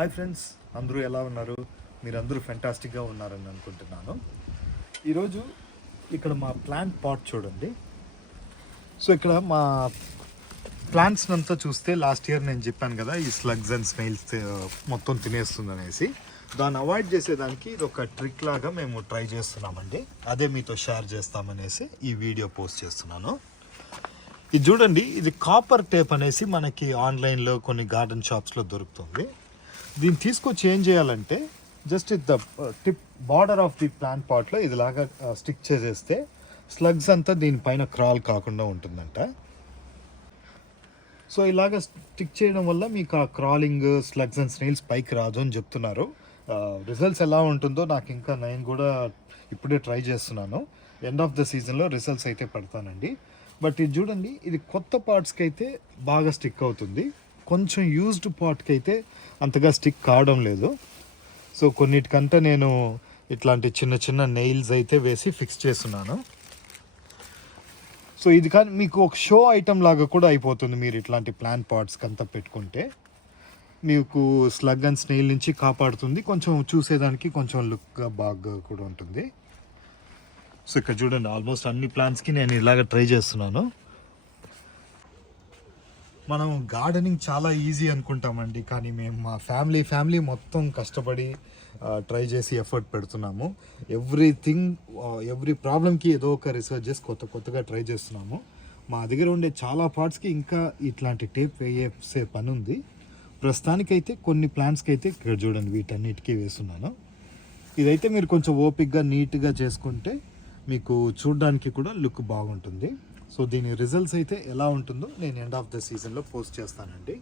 Hi friends, అందరూ ఎలా ఉన్నారు? మీరందరూ ఫెంటాస్టిక్గా ఉన్నారని అనుకుంటున్నాను. ఈరోజు ఇక్కడ మా ప్లాంట్ పాట్ చూడండి. సో ఇక్కడ మా ప్లాంట్స్ అంతా చూస్తే లాస్ట్ ఇయర్ నేను చెప్పాను కదా, ఈ స్లగ్స్ అండ్ స్నైల్స్ మొత్తం తినేస్తుంది అనేసి. దాన్ని అవాయిడ్ చేసేదానికి ఇది ఒక ట్రిక్ లాగా మేము ట్రై చేస్తున్నామండి. అదే మీతో షేర్ చేస్తామనేసి ఈ వీడియో పోస్ట్ చేస్తున్నాను. ఇది చూడండి, ఇది కాపర్ టేప్ అనేసి మనకి ఆన్లైన్లో కొన్ని గార్డెన్ షాప్స్లో దొరుకుతుంది. దీన్ని తీసుకొచ్చి ఏం చేయాలంటే just the tip border of the plant పాట్లో ఇదిలాగా స్టిక్ చేసేస్తే స్లగ్స్ అంతా దీనిపైన క్రాల్ కాకుండా ఉంటుందంట. సో ఇలాగ స్టిక్ చేయడం వల్ల మీకు ఆ క్రాలింగ్ స్లగ్స్ అండ్ స్నేల్స్ పైకి రాదు అని చెప్తున్నారు. రిజల్ట్స్ ఎలా ఉంటుందో నేను కూడా ఇప్పుడే ట్రై చేస్తున్నాను. ఎండ్ ఆఫ్ ద సీజన్లో రిజల్ట్స్ అయితే పడతానండి. బట్ ఇది చూడండి, ఇది కొత్త పార్ట్స్కి అయితే బాగా స్టిక్ అవుతుంది. కొంచెం యూజ్డ్ పాట్కి అయితే అంతగా స్టిక్ కావడం లేదు. సో కొన్నిటికంటే నేను ఇట్లాంటి చిన్న చిన్న నెయిల్స్ అయితే వేసి ఫిక్స్ చేస్తున్నాను. సో ఇది కానీ మీకు ఒక షో ఐటమ్ లాగా కూడా అయిపోతుంది. మీరు ఇట్లాంటి ప్లాంట్ పాట్స్కి అంతా పెట్టుకుంటే మీకు స్లగ్ అండ్ స్నేల్ నుంచి కాపాడుతుంది. కొంచెం చూసేదానికి కొంచెం లుక్గా బాగా కూడా ఉంటుంది. సో ఇక్కడ చూడండి, ఆల్మోస్ట్ అన్ని ప్లాంట్స్కి నేను ఇలాగ ట్రై చేస్తున్నాను. మనం గార్డెనింగ్ చాలా ఈజీ అనుకుంటామండి, కానీ మేము మా ఫ్యామిలీ మొత్తం కష్టపడి ట్రై చేసి ఎఫర్ట్ పెడుతున్నాము. ఎవ్రీ ప్రాబ్లమ్కి ఏదో ఒక రీసెర్చ్ చేసి కొత్తగా ట్రై చేస్తున్నాము. మా దగ్గర ఉండే చాలా పార్ట్స్కి ఇంకా ఇట్లాంటి టేప్ వేసే పని ఉంది. ప్రస్తుతానికైతే కొన్ని ప్లాంట్స్కి అయితే ఇక్కడ చూడండి వీటన్నిటికీ వేస్తున్నాను. ఇదైతే మీరు కొంచెం ఓపిక్గా నీట్గా చేసుకుంటే మీకు చూడడానికి కూడా లుక్ బాగుంటుంది. సో దీని రిజల్ట్స్ అయితే ఎలా ఉంటుందో నేను ఎండ్ ఆఫ్ ద సీజన్లో పోస్ట్ చేస్తానండి.